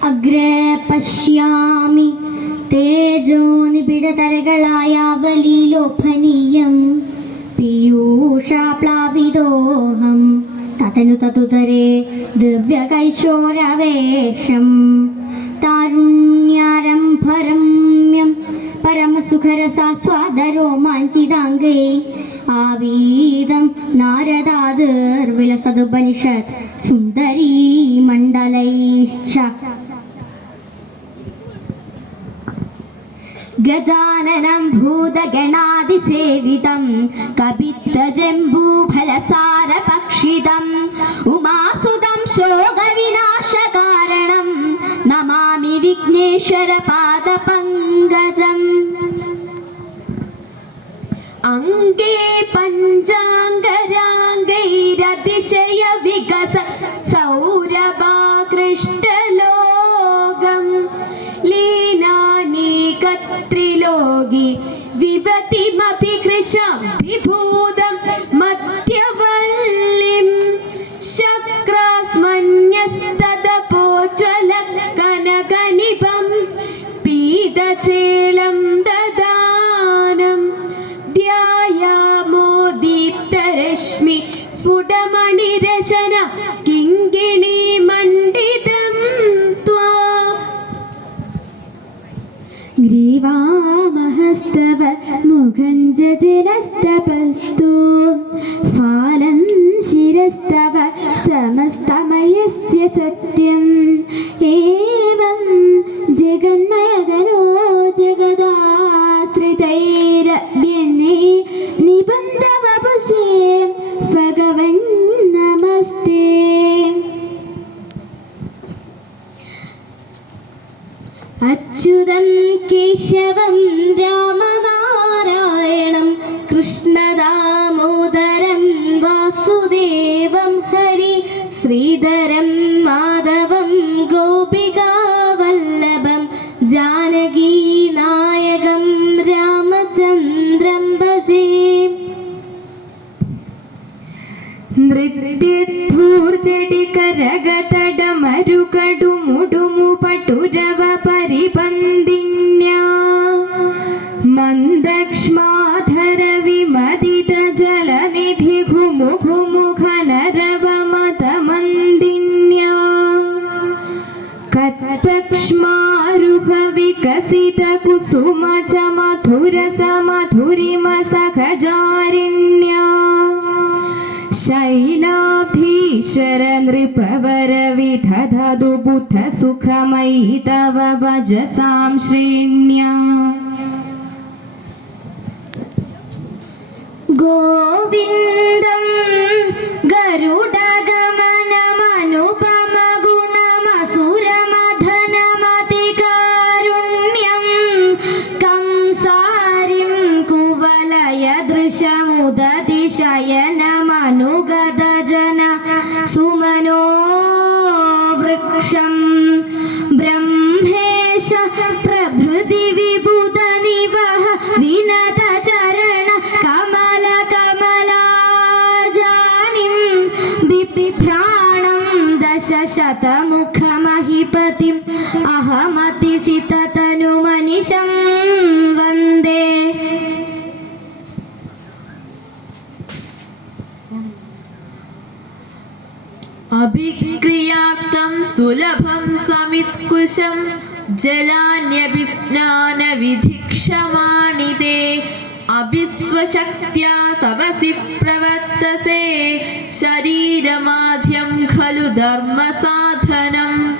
അഗ്രേ പശ്യാമി തേജോ നിബിഡതരകളായ ബലീലോഭനീയം പീയൂഷാപ്ലാവിതോഹം തതനു തതുതരേ ദിവ്യകൈശോരവേഷം താരുണ്യാരംഭരമ്യം പരമസുഖരസാസ്വാദരോമാഞ്ചിതാംഗൈ ആവീതം നാരദാതിർവിലസതുപനിഷത് സുന്ദരീ മണ്ഡലൈശ്ച ഗജാനനം ഭൂതഗണാതിസേവിതം കപിത്തജംബൂഫലസാരഭക്ഷിതം ഉമാസുതം ശോകവിനാശകാരണം നമാമി വിഘ്നേശ്വര പാദപങ്കജം അംഗേ പഞ്ചാംഗരാംഗൈരതിശയ വികസ സൗരഭാകൃഷ്ടലോകം ഗതിമപി കൃശം വിഭൂതം മധ്യവല്ലിം ശക്രാസ്മന്യസ്തദപോജ്വല കനകനിപം പീതചേലം ദദാനം ധ്യായാമോ ദീപ്തരശ്മി സ്ഫുടമണിരചന കിങ്കിണി മണ്ഡിതം ത്വാം. ഗ്രീവാമഹസ്തവ मुखञ्जनस्तपस्तु फालं शिरस्तव समस्तमयस्य सत्यम् एवं जगन्मयगरो जगदाश्रितैरभ्यन्ने निबन्धवपुषे भगवन् नमस्ते अच्युतं केशवम् ശ്രീധരം മാധവം ഗോപികാവല്ലഭം ജാനകീ നായകം രാമചന്ദ്രം ഭജേ. നൃത്യധൂർജടികരകതടമരുകടുമുടുമു പട്ടുരവ പരിപന്തിന്യാ. മന്ദക്ഷ്മാധര വിമതിത ജലനിധി क्ष्मारुह विकसित कुसुम च सखजारिण्या शैलाथीश्वरनृपरविध दु बुध तव भजसां श्रेण्या। गोविन्द ശതമുഖമഹിപതിം അഹമതിസിതനുമനിശം വന്ദേ അഭിക്രിയാർത്ഥം സുലഭം സമിത്കുശം ജലാന്യഭിസ്നാനവിധിക്ഷമാണിതേ അഭിസ്വശക്യാ തപസി പ്രവർത്തസേ. ശരീരമാധ്യം ഖലു ധർമ്മസാധനം.